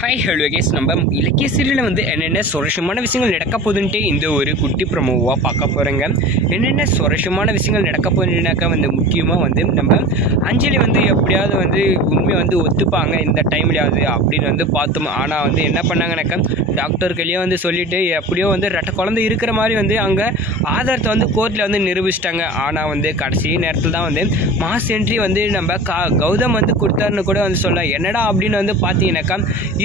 Hi hello case நம்ம இலக்கிய சீரியலில் என்னென்ன சுவாரஸ்யமான விஷயங்கள் நடக்க போகுதுன்ட்டு இந்த ஒரு குட்டி ப்ரமோவாக பார்க்க போகிறேங்க. என்னென்ன சுவாரஸ்யமான விஷயங்கள் நடக்க போகுதுன்னாக்கா முக்கியமாக நம்ம அஞ்சலி எப்படியாவது உண்மையை ஒத்துப்பாங்க இந்த டைம்லையாவது அப்படின்னு பார்த்தோம். ஆனால் என்ன பண்ணாங்கனாக்கா டாக்டர் கையிலேயே சொல்லிவிட்டு எப்படியோ ரெட்டை குழந்தை இருக்கிற மாதிரி அங்கே ஆதாரத்தை கோர்ட்டில் நிரூபிச்சிட்டாங்க. ஆனால் கடைசி நேரத்தில் தான் மாஸ் என்ட்ரி நம்ம கௌதம் கொடுத்தாருன்னு கூட சொல்லலாம். என்னடா அப்படின்னு பார்த்தீங்கன்னாக்கா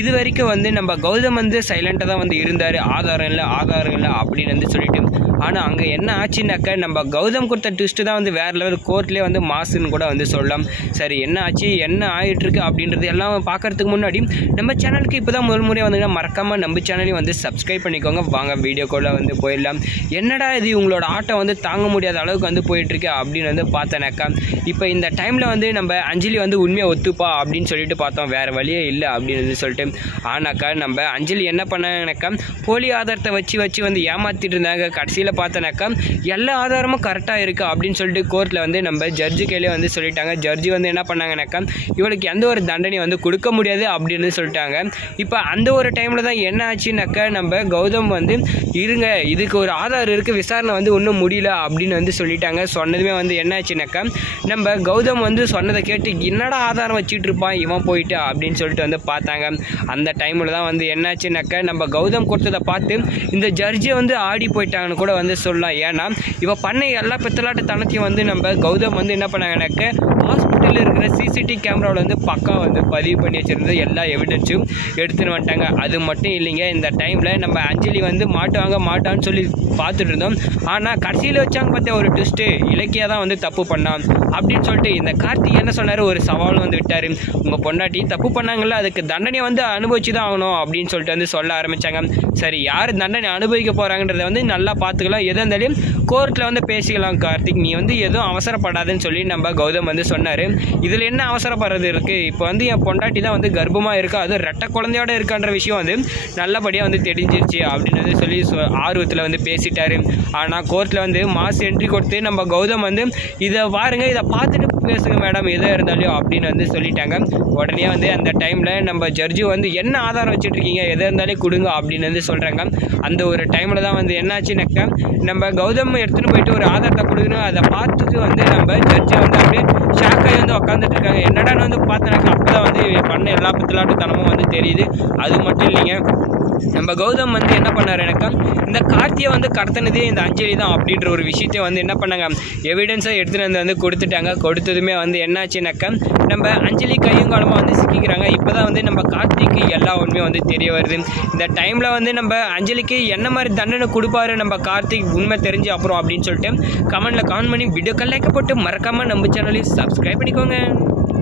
இது வரைக்கும் நம்ம கௌதம் சைலண்டாக தான் இருந்தார். ஆதாரம் இல்லை அப்படின்னு சொல்லிட்டு. ஆனால் அங்கே என்ன ஆச்சுன்னாக்கா நம்ம கௌதம் கொடுத்த ட்விஸ்ட்டு தான் வேறு லெவல் கோர்ட்லேயே மாசுன்னு கூட சொல்லலாம். சரி என்ன ஆச்சு என்ன ஆகிட்டுருக்கு அப்படின்றது எல்லாம் பார்க்குறதுக்கு முன்னாடி நம்ம சேனலுக்கு இப்போ தான் முதல் முறையாக மறக்காமல் நம்ம சேனலையும் சப்ஸ்கிரைப் பண்ணிக்கோங்க. வாங்க வீடியோக்குள்ளே போயிடலாம். என்னடா இது உங்களோட ஆட்டம் தாங்க முடியாத அளவுக்கு போயிட்டுருக்கு அப்படின்னு பார்த்தேனாக்கா இப்போ இந்த டைமில் நம்ம அஞ்சலி உண்மையை ஒத்துப்பா அப்படின்னு சொல்லிட்டு பார்த்தோம். வேறு வழியே இல்லை அப்படின்னு சொல்லிட்டு. ஆனாக்கா நம்ம அஞ்சலி என்ன பண்ணாங்கனாக்கா போலி ஆதாரத்தை வச்சு ஏமாற்றிட்டு இருந்தாங்க. கடைசியில் பார்த்தனாக்கா எல்லா ஆதாரமும் கரெக்டாக இருக்குது அப்படின்னு சொல்லிட்டு கோர்ட்டில் நம்ம ஜட்ஜு கையிலே சொல்லிட்டாங்க. ஜட்ஜி என்ன பண்ணாங்கனாக்கா இவளுக்கு எந்த ஒரு தண்டனை கொடுக்க முடியாது அப்படின்னு சொல்லிட்டாங்க. இப்போ அந்த ஒரு டைமில் தான் என்ன ஆச்சுனாக்கா நம்ம கௌதம் இருங்க இதுக்கு ஒரு ஆதாரம் இருக்குது விசாரணை ஒன்றும் முடியல அப்படின்னு சொல்லிட்டாங்க. சொன்னதுமே என்ன ஆச்சுனாக்கா நம்ம கௌதம் சொன்னதை கேட்டு என்னடா ஆதாரம் வச்சுட்டு இருப்பான் இவன் போயிட்டு அப்படின்னு சொல்லிட்டு பார்த்தாங்க. அந்த டைமில் தான் என்னாச்சுனாக்கா நம்ம கௌதம் கொடுத்ததை பார்த்து இந்த ஜட்ஜி ஆடி போயிட்டாங்கன்னு கூட சொல்லலாம். ஏன்னா இவ பண்ண எல்லா பித்தலாட்டத்தனத்தையும் நம்ம கௌதம் என்ன பண்ணாங்கனாக்க ஹாஸ்பிட்டலில் இருக்கிற சிசிடிவி கேமராவில் பக்கா பதிவு பண்ணி வச்சுருந்தது எல்லா எவிடன்ஸும் எடுத்துன்னு வந்துட்டாங்க. அது மட்டும் இல்லைங்க, இந்த டைமில் நம்ம அஞ்சலி மாட்டான்னு சொல்லி பார்த்துட்டு இருந்தோம். ஆனால் கடைசியில் வச்சாங்க பார்த்தா ஒரு ட்விஸ்ட்டு இலக்கியா தான் தப்பு பண்ணான் அப்படின்னு சொல்லிட்டு இந்த கார்த்திக் என்ன சொன்னார், ஒரு சவாலும் விட்டார். உங்கள் பொண்டாட்டி தப்பு பண்ணாங்கல்ல அதுக்கு தண்டனையை அனுபவிச்சு தான் ஆகணும் அப்படின்னு சொல்லிட்டு சொல்ல ஆரம்பித்தாங்க. சரி யார் தண்டனை அனுபவிக்க போகிறாங்கன்றதை நல்லா பார்த்துக்கலாம். எது இருந்தாலும் கோர்ட்டில் பேசிக்கலாம். கார்த்திக் நீ எதுவும் அவசரப்படாதுன்னு சொல்லி நம்ம கௌதம் சொன்னார். இதில் என்ன அவசரப்படுறது இருக்குது, இப்போ என் பொண்டாட்டி தான் கர்ப்பமாக இருக்கா, அது ரெட்டை குழந்தையோட இருக்கான்ற விஷயம் நல்லபடியாக தெரிஞ்சிருச்சு அப்படின்னு சொல்லி ஆர்வத்தில் பேசிட்டாரு. ஆனால் கோர்ட்டில் மாஸ் என்ட்ரி கொடுத்து நம்ம கௌதம் இதை பாருங்க இதை பார்த்துட்டு பேசுங்க மேடம் எதாக இருந்தாலும் அப்படின்னு சொல்லிட்டாங்க. உடனே அந்த டைமில் நம்ம ஜட்ஜு என்ன ஆதாரம் வச்சுட்ருக்கீங்க எதாக இருந்தாலும் கொடுங்க அப்படின்னு சொல்கிறாங்க. அந்த ஒரு டைமில் தான் என்னாச்சுனாக்கா நம்ம கௌதம் எடுத்துகிட்டு போயிட்டு ஒரு ஆதாரத்தை கொடுக்கணும். அதை பார்த்துட்டு நம்ம ஜட்ஜை அப்படியே ஷாக்காகி உட்காந்துட்டு இருக்காங்க. என்னடான்னு பார்த்தனாக்கா அப்போ தான் பண்ண எல்லா பித்தலாட்டுத்தனமும் தெரியுது. அது மட்டும் இல்லைங்க, நம்ம கௌதம் என்ன பண்ணார் எனக்கா இந்த கார்த்தியை கடத்தினதே இந்த அஞ்சலி தான் அப்படின்ற ஒரு விஷயத்தை என்ன பண்ணாங்க எவிடன்ஸாக எடுத்துகிட்டு கொடுத்துட்டாங்க. கொடுத்ததுமே என்னாச்சுனாக்கா நம்ம அஞ்சலி கையும் காலமாக சிக்கிக்கிறாங்க. இப்போ தான் நம்ம கார்த்திக்கு எல்லா உண்மையும் தெரிய வருது. இந்த டைமில் நம்ம அஞ்சலிக்கு என்ன மாதிரி தண்டனை கொடுப்பாரு நம்ம கார்த்திக் உண்மை தெரிஞ்சு அப்புறம் அப்படின்னு சொல்லிட்டு கமெண்ட்டில் கமெண்ட் பண்ணி வீடியோ கலைக்கப்பட்டு மறக்காமல் நம்ம சேனலையும் சப்ஸ்கிரைப் பண்ணிக்கோங்க.